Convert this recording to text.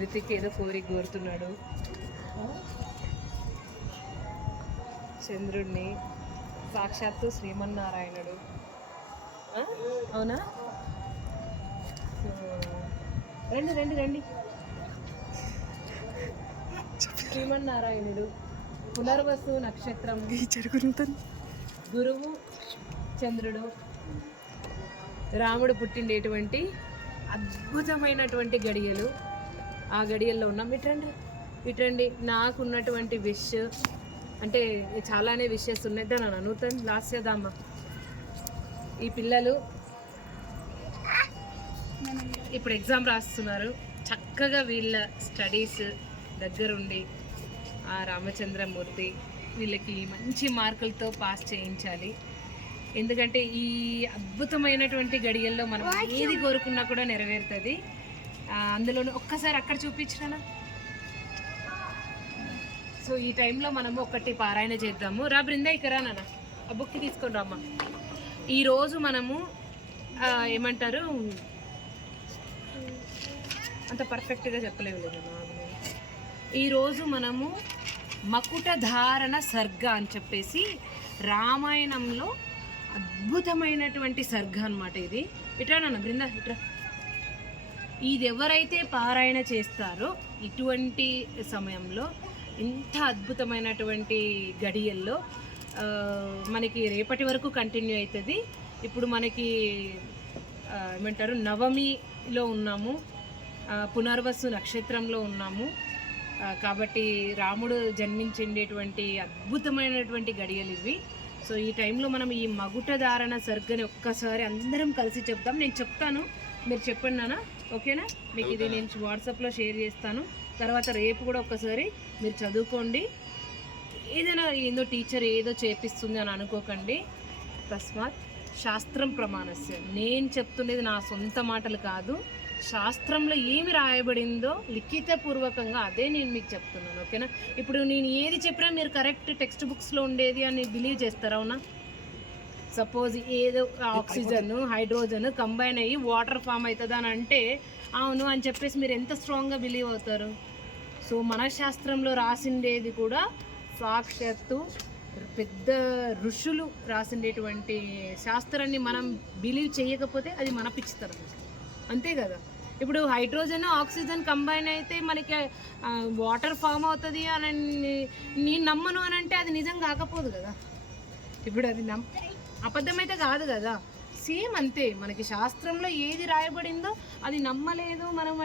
రితిక్ ఏదో కోరిక కోరుతున్నాడు. చంద్రుడిని సాక్షాత్తు శ్రీమన్నారాయణుడు. అవునా? రండి రండి రండి. శ్రీమన్నారాయణుడు, పునర్వసు నక్షత్రం, గురువు చంద్రుడు, రాముడు పుట్టిండేటువంటి అద్భుతమైనటువంటి గడియలు. ఆ గడియల్లో ఉన్నాం. ఇట్రండి ఇట్రండి. నాకున్నటువంటి విష్ అంటే చాలానే విషెస్ ఉన్నాయి. దాని నూతన్ లాస్ట్ చేద్దామా. ఈ పిల్లలు ఇప్పుడు ఎగ్జామ్ రాస్తున్నారు. చక్కగా వీళ్ళ స్టడీస్ దగ్గరుండి ఆ రామచంద్రమూర్తి వీళ్ళకి మంచి మార్కులతో పాస్ చేయించాలి. ఎందుకంటే ఈ అద్భుతమైనటువంటి గడియల్లో మనం ఏది కోరుకున్నా కూడా నెరవేరుతుంది. అందులోనూ ఒక్కసారి అక్కడ చూపించినా. సో ఈ టైంలో మనము ఒకటి పారాయణ చేద్దాము. రా బృందా, ఇక్కడ నాన్న ఆ బుక్ తీసుకొని రామ్మా. ఈరోజు మనము ఏమంటారు, అంత పర్ఫెక్ట్గా చెప్పలేము లేదు. ఈరోజు మనము మకుట ధారణ సర్గ అని చెప్పేసి రామాయణంలో అద్భుతమైనటువంటి సర్గ అనమాట ఇది. ఇట్రా నాన్న బృందా, ఇట్రా. ఇది ఎవరైతే పారాయణ చేస్తారో ఇటువంటి సమయంలో ఇంత అద్భుతమైనటువంటి గడియల్లో మనకి రేపటి వరకు కంటిన్యూ అవుతుంది. ఇప్పుడు మనకి ఏమంటారు, నవమిలో ఉన్నాము, పునర్వసు నక్షత్రంలో ఉన్నాము. కాబట్టి రాముడు జన్మించేటువంటి అద్భుతమైనటువంటి గడియలు ఇవి. సో ఈ టైంలో మనం ఈ మగుట ధారణ సర్గని ఒక్కసారి అందరం కలిసి చెప్తాం. నేను చెప్తాను, మీరు చెప్పండి నాన్న, ఓకేనా? మీకు ఇది నేను వాట్సాప్లో షేర్ చేస్తాను. తర్వాత రేపు కూడా ఒక్కసారి మీరు చదువుకోండి. ఏదైనా ఏదో టీచర్ ఏదో చేపిస్తుంది అని అనుకోకండి. తస్మాత్ శాస్త్రం ప్రమాణస్య. నేను చెప్తుండేది నా సొంత మాటలు కాదు. శాస్త్రంలో ఏమి రాయబడిందో లిఖితపూర్వకంగా అదే నేను మీకు చెప్తున్నాను, ఓకేనా? ఇప్పుడు నేను ఏది చెప్పినా మీరు కరెక్ట్ టెక్స్ట్ బుక్స్లో ఉండేది అని బిలీవ్ చేస్తారా? అవునా? సపోజ్ ఏదో ఆక్సిజన్ హైడ్రోజన్ కంబైన్ అయ్యి వాటర్ ఫామ్ అవుతుంది అని అంటే అవును అని చెప్పేసి మీరు ఎంత స్ట్రాంగ్గా బిలీవ్ అవుతారు? సో మనశాస్త్రంలో రాసిండేది కూడా సాక్షాత్తు పెద్ద ఋషులు రాసిండేటువంటి శాస్త్రాన్ని మనం బిలీవ్ చేయకపోతే అది మన పిచ్చితరం, అంతే కదా. ఇప్పుడు హైడ్రోజన్ ఆక్సిజన్ కంబైన్ అయితే మనకి వాటర్ ఫామ్ అవుతుంది అని నేను నమ్మను అని అంటే అది నిజం కాకపోదు కదా. ఇప్పుడు అది అబద్ధమైతే కాదు కదా. సేమ్ అంతే, మనకి శాస్త్రంలో ఏది రాయబడిందో అది నమ్మలేదు మనం